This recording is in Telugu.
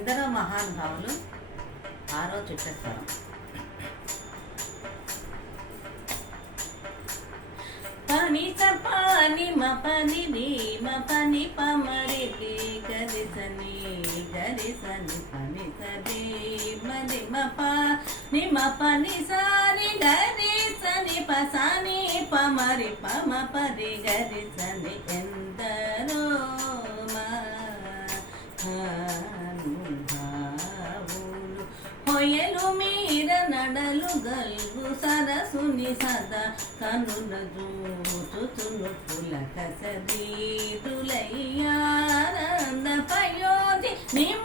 ఎందరో మహానుభావులు ఆరో చిట్టస్వరం. పని సని మ పని రి మ పని పమరి రి గరి సని పని సరి మది మ ప ని మ పని సారి గరి సని ప సని పమరి పమ పరి గరి సని ఎందరో మహానుభావులు హొయలు మీర నడలు గల్గు సరసుని సదా కనుల చూచును పులక సదీతులయ్యానంద పయోధి నిమ